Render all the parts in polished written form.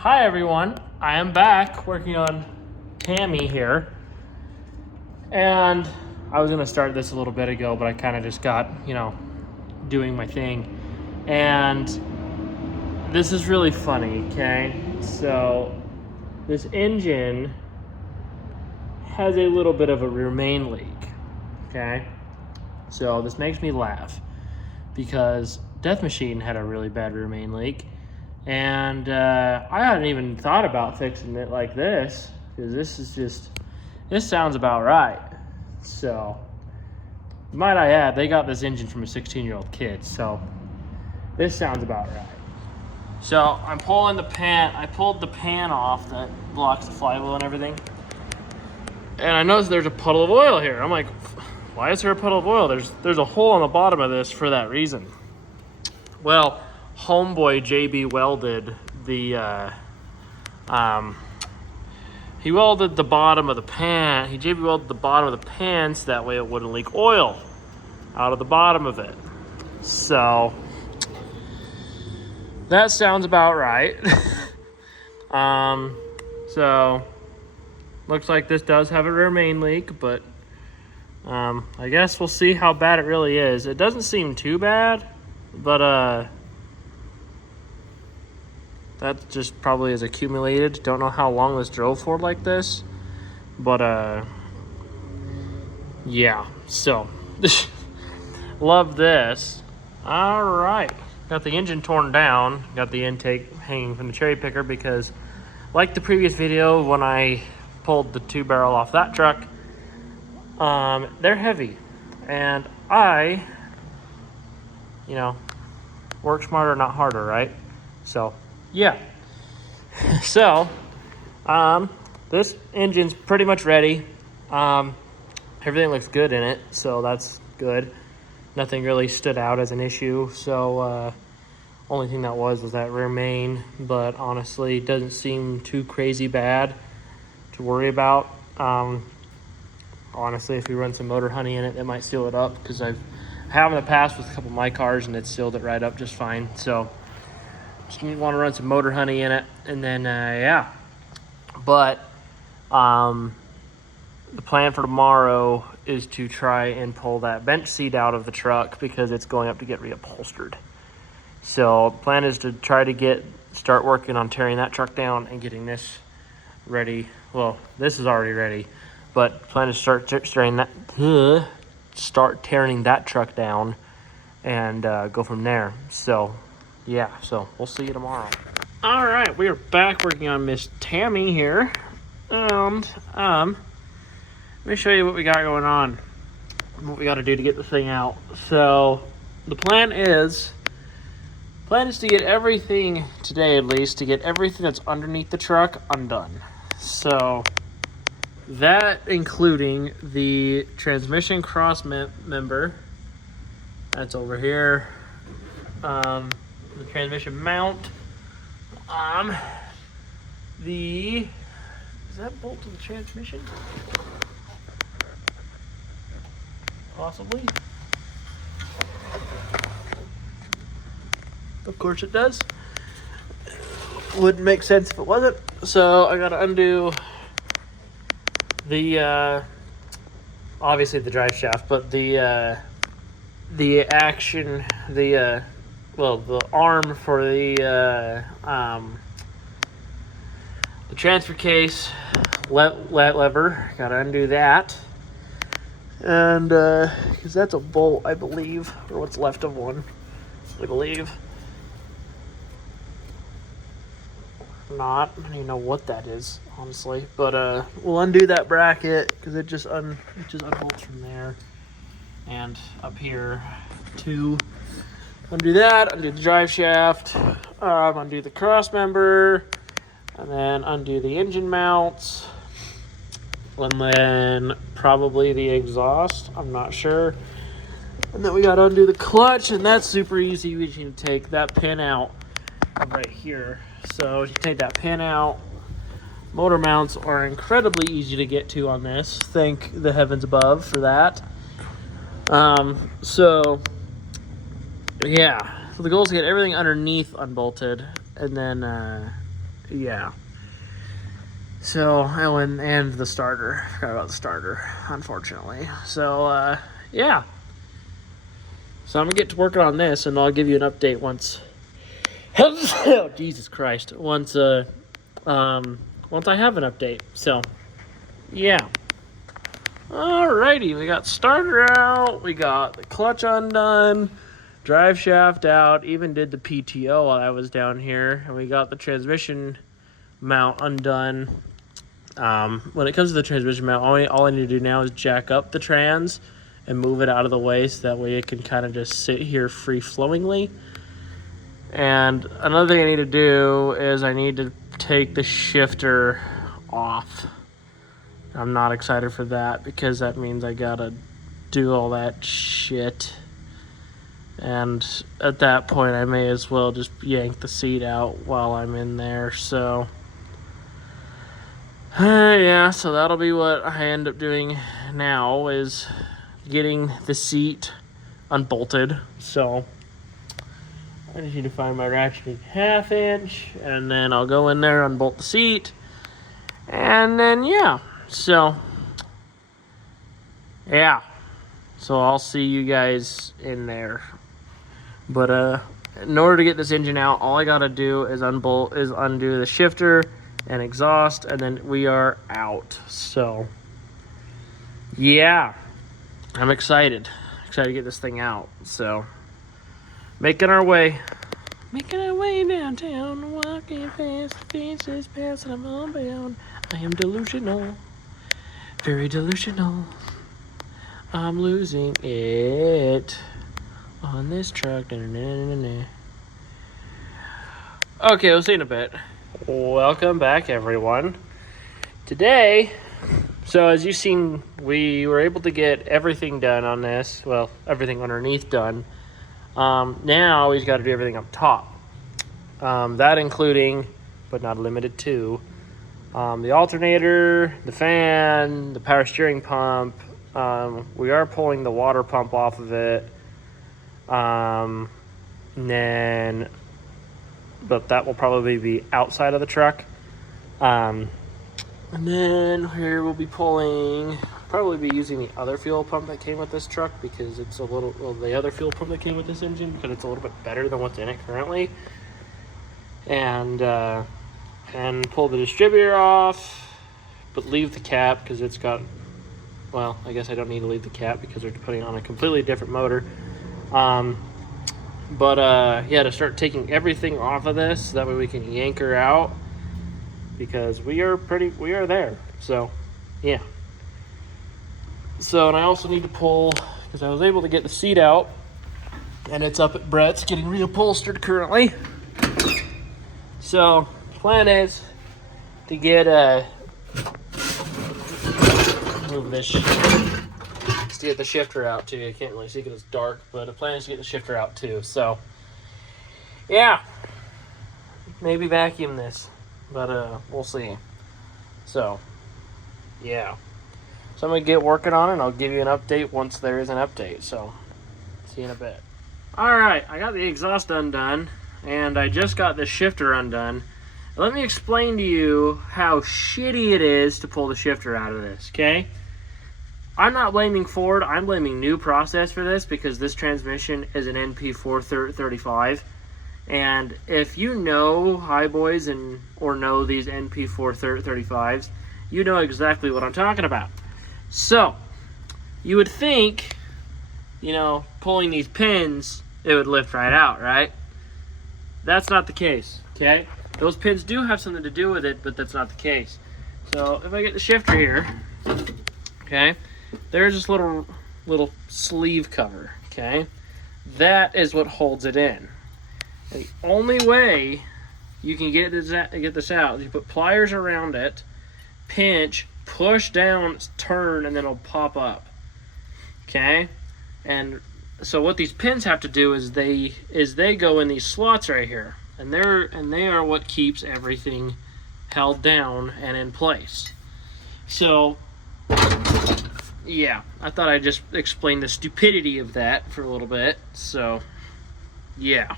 Hi everyone, I am back working on Tammy here. And I was gonna start this a little bit ago, but I kind of just got, doing my thing. And this is really funny, okay? So this engine has a little bit of a rear main leak, okay? So this makes me laugh because Death Machine had a really bad rear main leak. And I hadn't even thought about fixing it like this, because this sounds about right. So, might I add, they got this engine from a 16-year-old kid, so this sounds about right. So, I'm pulling the pan, I pulled the pan off that blocks the flywheel and everything. And I noticed there's a puddle of oil here. I'm like, why is there a puddle of oil? There's a hole on the bottom of this for that reason. Well, homeboy JB welded he welded the bottom of the pan. JB welded the bottom of the pan so that way it wouldn't leak oil out of the bottom of it. So that sounds about right. So looks like this does have a rear main leak, but I guess we'll see how bad it really is. It doesn't seem too bad, but that just probably is accumulated. Don't know how long this drove for like this, but yeah, so love this. All right, got the engine torn down, got the intake hanging from the cherry picker because like the previous video when I pulled the 2-barrel off that truck, they're heavy, and I work smarter, not harder, right? So yeah. So, this engine's pretty much ready. Everything looks good in it, so that's good. Nothing really stood out as an issue. So, only thing that was that rear main, but honestly, it doesn't seem too crazy bad to worry about. Honestly, if we run some motor honey in it, it might seal it up because I have in the past with a couple of my cars and it sealed it right up just fine. So, just want to run some motor honey in it, and then yeah. But the plan for tomorrow is to try and pull that bench seat out of the truck because it's going up to get reupholstered. So the plan is to try to start working on tearing that truck down and getting this ready. Well, this is already ready, but the plan is to start tearing that truck down and go from there. So yeah, so we'll see you tomorrow. All right, we are back working on Miss Tammy here. And let me show you what we got going on, what we got to do to get the thing out. So the plan is to get everything today, at least, to get everything that's underneath the truck undone. So that including the transmission cross member that's over here. The transmission mount, is that bolt to the transmission? Possibly. Of course it does. Wouldn't make sense if it wasn't. So I gotta undo the, obviously the drive shaft, but the arm for the transfer case lever. Gotta undo that. And, because that's a bolt, I believe, or what's left of one, I believe. Not, I don't even know what that is, honestly. But, we'll undo that bracket, because it just unbolts from there. And up here, too. Undo that, undo the drive shaft, undo the cross member, and then undo the engine mounts, and then probably the exhaust, I'm not sure. And then we gotta undo the clutch, and that's super easy. We just need to take that pin out right here. So you take that pin out. Motor mounts are incredibly easy to get to on this. Thank the heavens above for that. So yeah, so the goal is to get everything underneath unbolted, and then yeah. So, and the starter. Forgot about the starter, unfortunately. So, yeah. So I'm gonna get to working on this, and I'll give you an update once. Oh, Jesus Christ! Once I have an update. So, yeah. Alrighty, we got starter out. We got the clutch undone. Drive shaft out. Even did the PTO while I was down here, and we got the transmission mount undone. When it comes to the transmission mount, all I need to do now is jack up the trans and move it out of the way so that way it can kind of just sit here free-flowingly. And another thing I need to do is I need to take the shifter off. I'm not excited for that because that means I gotta do all that shit. And at that point, I may as well just yank the seat out while I'm in there, so... yeah, so that'll be what I end up doing now, is getting the seat unbolted. So I just need to find my ratcheting 1/2 inch, and then I'll go in there, unbolt the seat, and then yeah. So yeah, so I'll see you guys in there. But in order to get this engine out, all I gotta do is undo the shifter and exhaust, and then we are out. So yeah, I'm excited to get this thing out. So making our way downtown, walking past the fences, passing them all bound. I am delusional, very delusional. I'm losing it on this truck. Okay, we'll see in a bit. Welcome back, everyone. Today, so as you've seen, we were able to get everything done on this. Well, everything underneath done. Now we've got to do everything up top. That including, but not limited to, the alternator, the fan, the power steering pump. We are pulling the water pump off of it. And then, but that will probably be outside of the truck. And then here we'll be probably be using the other fuel pump that came with this truck, because it's the other fuel pump that came with this engine, because it's a little bit better than what's in it currently. And pull the distributor off, but leave the cap because it's got, well, I guess I don't need to leave the cap because they're putting on a completely different motor. Yeah, to start taking everything off of this, that way we can yank her out, because we are there. So yeah. So, and I also need to pull, because I was able to get the seat out, and it's up at Brett's getting reupholstered currently. So plan is to get move this to get the shifter out too. I can't really see because it's dark, but the plan is to get the shifter out too. So yeah, maybe vacuum this, but we'll see. So yeah, so I'm gonna get working on it, and I'll give you an update once there is an update. So see you in a bit. All right, I got the exhaust undone, and I just got the shifter undone. Let me explain to you how shitty it is to pull the shifter out of this, okay? I'm not blaming Ford, I'm blaming New Process for this, because this transmission is an NP435. And if you know High Boys or know these NP435s, you know exactly what I'm talking about. So, you would think, pulling these pins, it would lift right out, right? That's not the case, okay? Those pins do have something to do with it, but that's not the case. So if I get the shifter here, okay, there's this little sleeve cover, okay? That is what holds it in. And the only way you can get this out is you put pliers around it, pinch, push down, turn, and then it'll pop up, okay? And so what these pins have to do is they go in these slots right here, and they are what keeps everything held down and in place. So yeah, I thought I'd just explain the stupidity of that for a little bit. So yeah,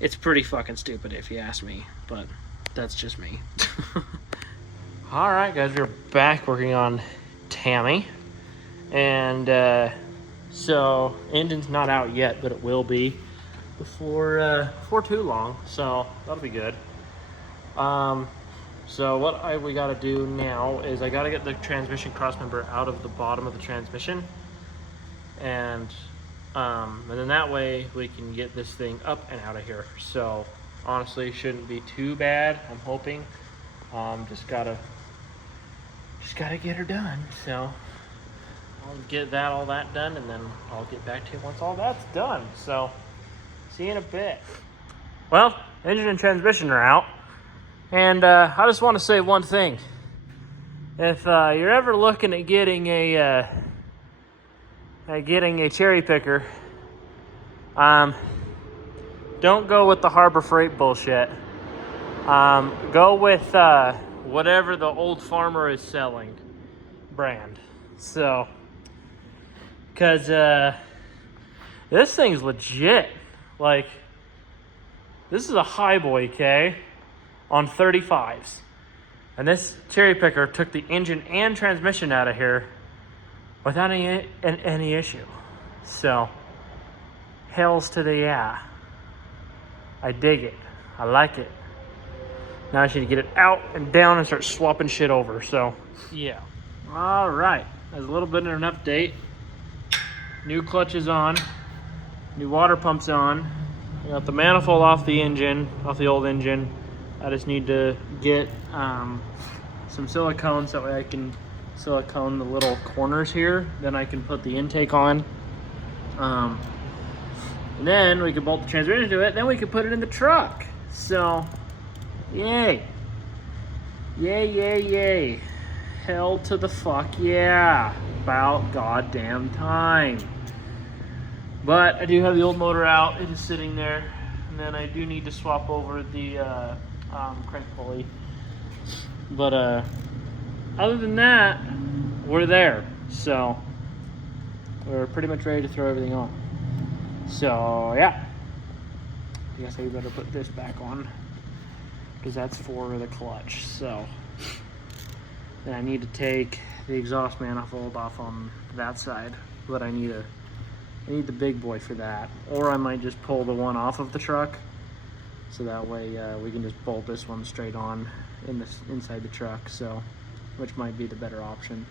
it's pretty fucking stupid if you ask me, but that's just me. All right, guys, we're back working on Tammy. And so engine's not out yet, but it will be before too long. So that'll be good. So what we got to do now is I got to get the transmission crossmember out of the bottom of the transmission, and then that way we can get this thing up and out of here. So honestly, shouldn't be too bad. I'm hoping. Just gotta get her done. So I'll get all that done, and then I'll get back to you once all that's done. So see you in a bit. Well, engine and transmission are out. And I just want to say one thing. If you're ever looking at getting a cherry picker, don't go with the Harbor Freight bullshit. Go with whatever the Old Farmer is selling brand. So, because this thing's legit. Like, this is a highboy, okay? On 35s. And this cherry picker took the engine and transmission out of here without any issue. So, hells to the yeah. I dig it. I like it. Now I just need to get it out and down and start swapping shit over. So, yeah. All right. There's a little bit of an update. New clutch is on. New water pump's on. I got the manifold off the engine, off the old engine. I just need to get some silicone so that way I can silicone the little corners here. Then I can put the intake on. And then we can bolt the transmission to it. Then we can put it in the truck. So, yay. Yay, yay, yay. Hell to the fuck yeah. About goddamn time. But I do have the old motor out. It is sitting there. And then I do need to swap over the crank pulley. But other than that, we're there. So we're pretty much ready to throw everything on. So yeah, I guess I better put this back on because that's for the clutch. So then I need to take the exhaust manifold off on that side, but I need the big boy for that, or I might just pull the one off of the truck. So that way we can just bolt this one straight on inside the truck, so which might be the better option.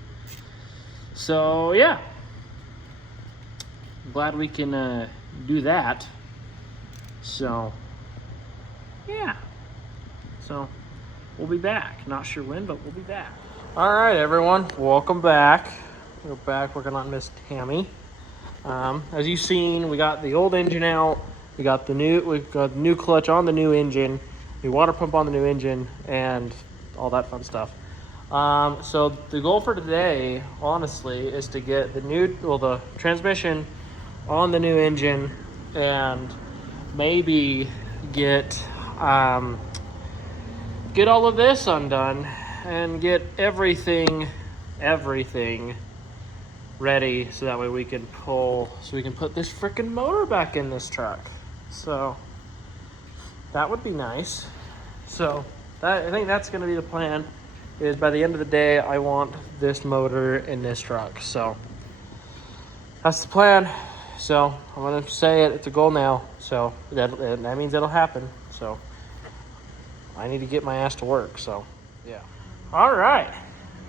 So yeah, I'm glad we can do that. So yeah, so we'll be back. Not sure when, but we'll be back. All right, everyone, welcome back. We're back working on Miss Tammy. As you've seen, we got the old engine out. We've got the new clutch on the new engine, new water pump on the new engine, and all that fun stuff. So the goal for today, honestly, is to get the transmission on the new engine, and maybe get all of this undone and get everything ready, so that way we can put this freaking motor back in this truck. So that would be nice. So I think that's going to be the plan, is by the end of the day I want this motor in this truck. So that's the plan. So I'm going to say it's a goal now. So that means it'll happen. So I need to get my ass to work. So yeah. All right,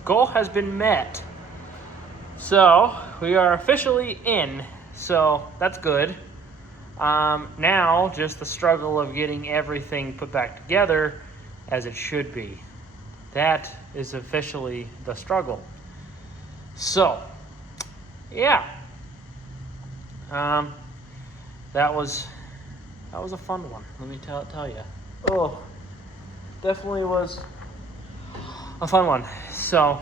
goal has been met. So we are officially in, so that's good. Now just the struggle of getting everything put back together as it should be. That is officially the struggle. So yeah, that was a fun one. Let me tell you. Oh, definitely was a fun one. So.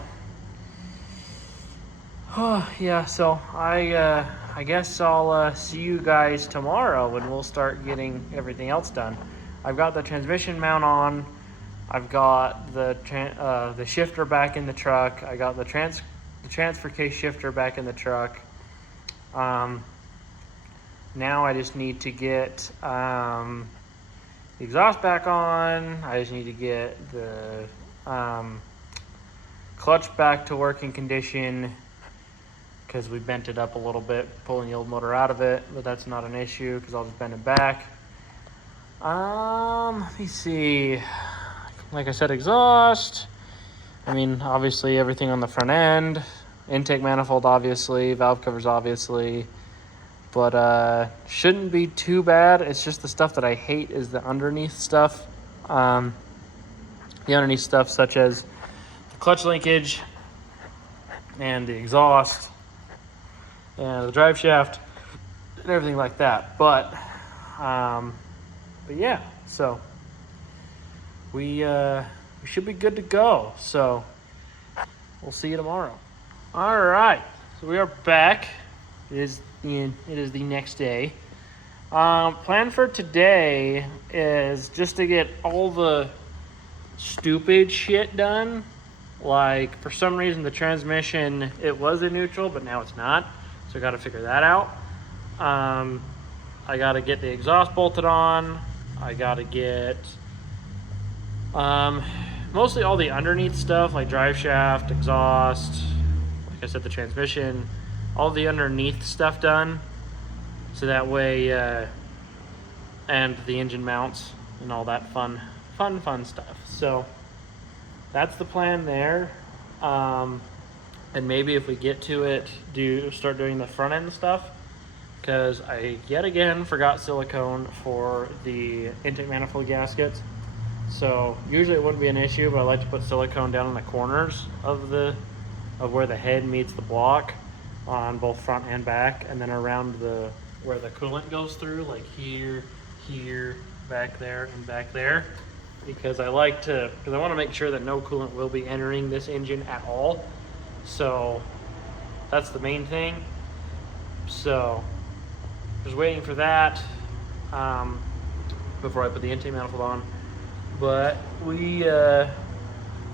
Oh, yeah, so I guess I'll see you guys tomorrow when we'll start getting everything else done. I've got the transmission mount on. I've got the shifter back in the truck. I got the transfer case shifter back in the truck. Now I just need to get the the exhaust back on. I just need to get the clutch back to working condition because we bent it up a little bit, pulling the old motor out of it, but that's not an issue because I'll just bend it back. Let me see. Like I said, exhaust. I mean, obviously everything on the front end. Intake manifold, obviously. Valve covers, obviously. But shouldn't be too bad. It's just the stuff that I hate is the underneath stuff. The underneath stuff such as the clutch linkage and the exhaust and the drive shaft and everything like that. But yeah, so we should be good to go. So we'll see you tomorrow. All right, so we are back. It is the next day. Plan for today is just to get all the stupid shit done. Like, for some reason, the transmission, it was in neutral, but now it's not. So I got to figure that out. I got to get the exhaust bolted on. I got to get mostly all the underneath stuff, like drive shaft, exhaust, like I said, the transmission, all the underneath stuff done. So that way, and the engine mounts and all that fun stuff. So that's the plan there. And maybe if we get to it, start doing the front end stuff, because I yet again forgot silicone for the intake manifold gaskets. So usually it wouldn't be an issue, but I like to put silicone down in the corners of where the head meets the block on both front and back, and then around where the coolant goes through, like here, back there, and back there. Because I want to make sure that no coolant will be entering this engine at all. So that's the main thing. So just waiting for that before I put the intake manifold on. But we're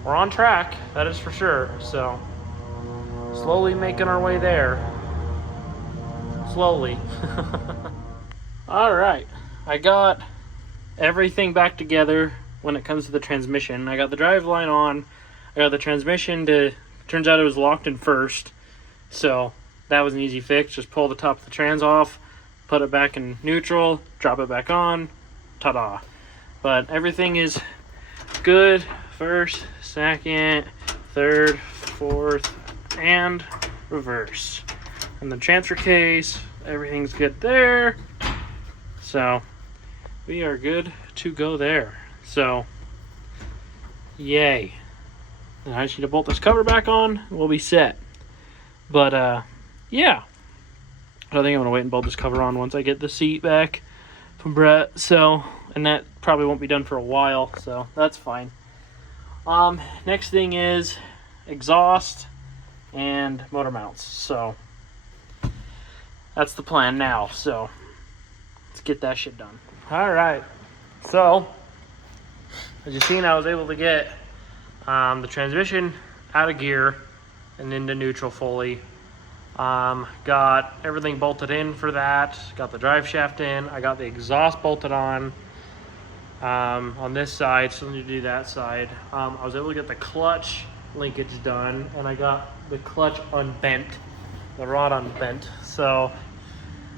on track, that is for sure. So slowly making our way there. Slowly. All right, I got everything back together when it comes to the transmission. I got the drive line on. I got the transmission turns out it was locked in first. So that was an easy fix. Just pull the top of the trans off, put it back in neutral, drop it back on, ta-da. But everything is good. First, second, third, fourth, and reverse. And the transfer case, everything's good there. So we are good to go there. So yay. And I just need to bolt this cover back on, and we'll be set. But yeah, I think I'm gonna wait and bolt this cover on once I get the seat back from Brett. So, and that probably won't be done for a while, so that's fine. Next thing is exhaust and motor mounts. So that's the plan now. So let's get that shit done. All right. So as you've seen, I was able to get the transmission out of gear and into neutral fully. Got everything bolted in for that. Got the drive shaft in. I got the exhaust bolted on this side. Still need to do that side. I was able to get the clutch linkage done, and I got the clutch unbent, the rod unbent. So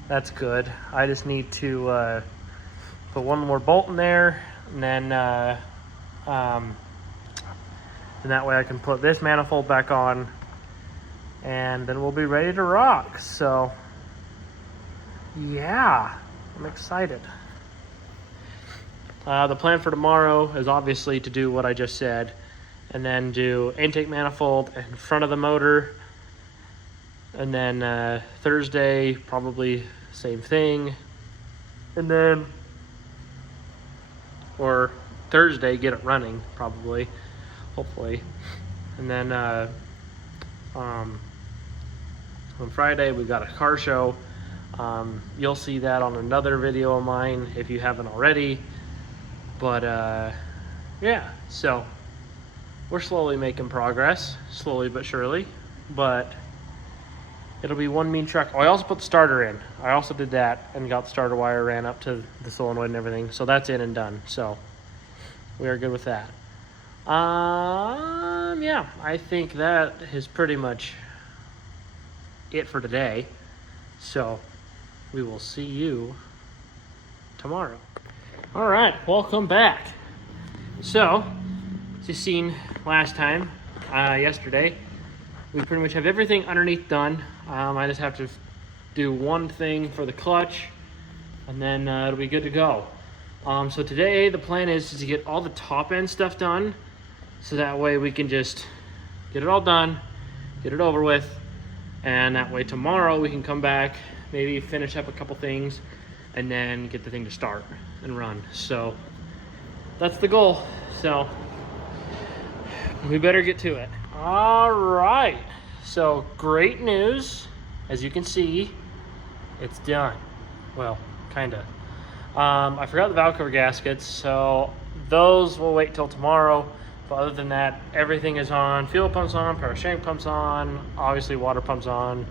that's good. I just need to put one more bolt in there, and then and that way I can put this manifold back on, and then we'll be ready to rock. So yeah, I'm excited. The plan for tomorrow is obviously to do what I just said, and then do intake manifold in front of the motor, and then Thursday probably same thing, and then or Thursday get it running probably, hopefully, and then on Friday we got a car show. You'll see that on another video of mine if you haven't already. But yeah, so we're slowly making progress, slowly but surely. But It'll be one mean truck. Oh, I also put the starter in. I also did that and got the starter wire ran up to the solenoid and everything. So that's in and done. So we are good with that. Yeah, I think that is pretty much it for today. So we will see you tomorrow. All right, welcome back. So, as you seen last time, yesterday, we pretty much have everything underneath done. I just have to do one thing for the clutch, and then it'll be good to go. So today the plan is to get all the top end stuff done, so that way we can just get it all done, get it over with, and that way tomorrow we can come back, maybe finish up a couple things, and then get the thing to start and run. So that's the goal. So we better get to it. All right. So great news. As you can see, it's done. Well, kind of. I forgot the valve cover gaskets, so those will wait till tomorrow. But other than that, everything is on. Fuel pump's on, power steering pump's on, obviously water pump's on,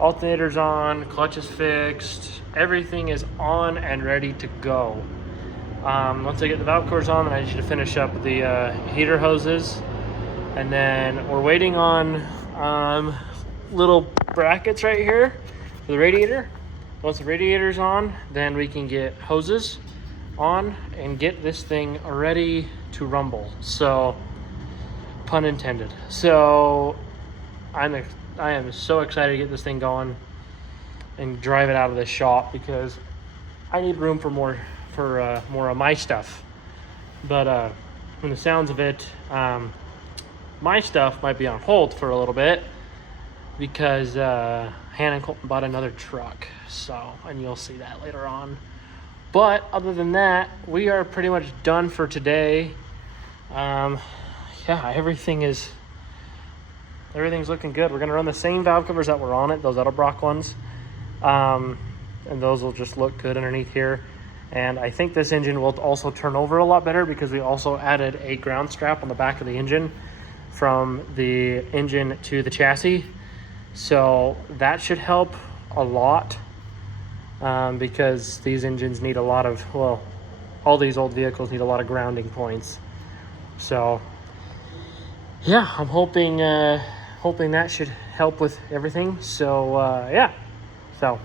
alternator's on, clutch is fixed. Everything is on and ready to go. Once I get the valve covers on, then I need you to finish up the heater hoses. And then we're waiting on little brackets right here for the radiator. Once the radiator's on, then we can get hoses on and get this thing ready to rumble. So, pun intended. So, I am so excited to get this thing going and drive it out of this shop, because I need room for more of my stuff. But from the sounds of it, my stuff might be on hold for a little bit, because Hannah and Colton bought another truck. So, and you'll see that later on. But other than that, we are pretty much done for today. Yeah, everything's looking good. We're gonna run the same valve covers that were on it, those Edelbrock ones, and those will just look good underneath here. And I think this engine will also turn over a lot better, because we also added a ground strap on the back of the engine from the engine to the chassis. So that should help a lot, because these engines need a lot of, well, all these old vehicles need a lot of grounding points. So yeah, I'm hoping that should help with everything. So yeah, so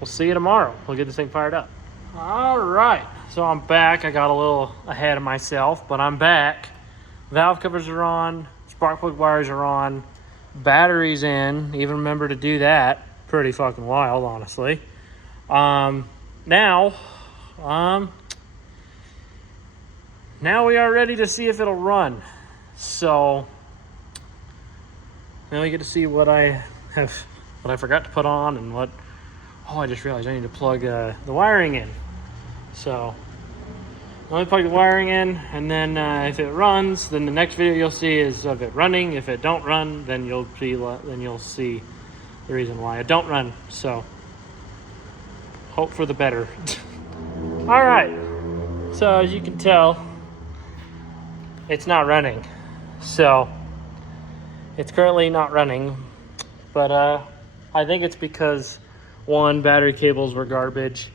we'll see you tomorrow. We'll get this thing fired up. All right, so I'm back. I got a little ahead of myself, but I'm back. Valve covers are on, spark plug wires are on, batteries in. Even remember to do that. Pretty fucking wild, honestly. Now we are ready to see if it'll run. So now we get to see what I forgot to put on, and what. Oh, I just realized I need to plug the wiring in. So let me plug the wiring in, and then if it runs, then the next video you'll see is of it running. If it don't run, then you'll see the reason why it don't run. So hope for the better. All right. So as you can tell, it's not running. So it's currently not running, but I think it's because, one, battery cables were garbage,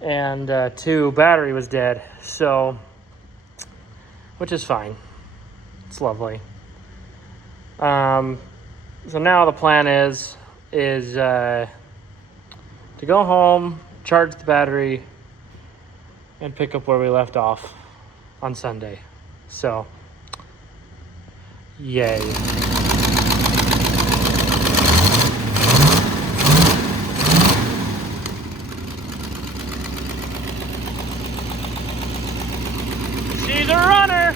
and two, battery was dead. So, which is fine. It's lovely. So now the plan is to go home, charge the battery, and pick up where we left off on Sunday. So, yay. She's a runner!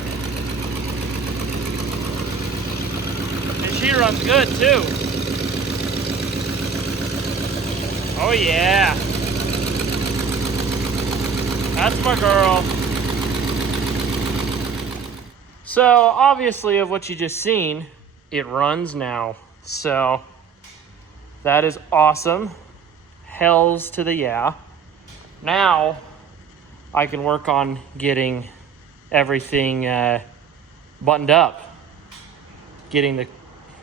And she runs good too. Oh yeah. That's my girl. So obviously, of what you just seen, it runs now. So that is awesome. Hells to the yeah. Now I can work on getting everything buttoned up, getting the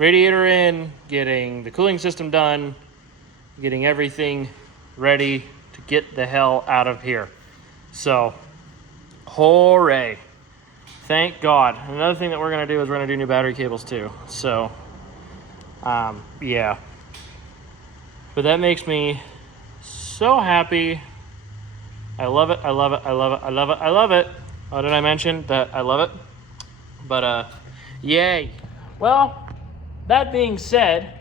radiator in, getting the cooling system done, getting everything ready to get the hell out of here. So, hooray. Thank God. Another thing that we're going to do is we're going to do new battery cables too. So, yeah. But that makes me so happy. I love it. I love it. I love it. I love it. I love it. Oh, did I mention that I love it? But, yay. Well, that being said,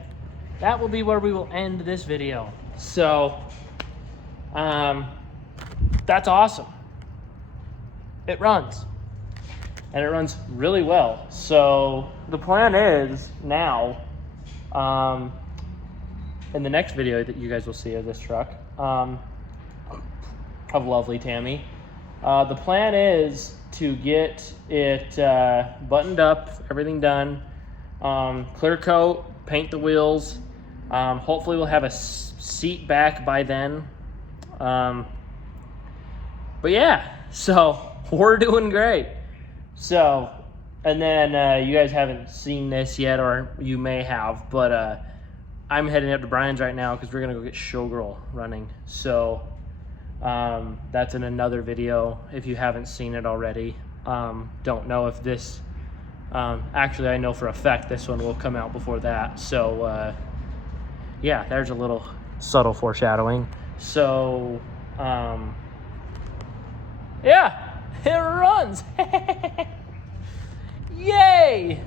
that will be where we will end this video. So, that's awesome. It runs. And it runs really well. So, the plan is now, in the next video that you guys will see of this truck, of lovely Tammy, the plan is to get it buttoned up, everything done, clear coat, paint the wheels. Hopefully we'll have a seat back by then. But yeah, so we're doing great. So, and then you guys haven't seen this yet, or you may have, but I'm heading up to Brian's right now because we're gonna go get Showgirl running. So that's in another video if you haven't seen it already. Don't know if this, actually I know for a fact this one will come out before that. So yeah, there's a little subtle foreshadowing. So yeah, it runs. Yay!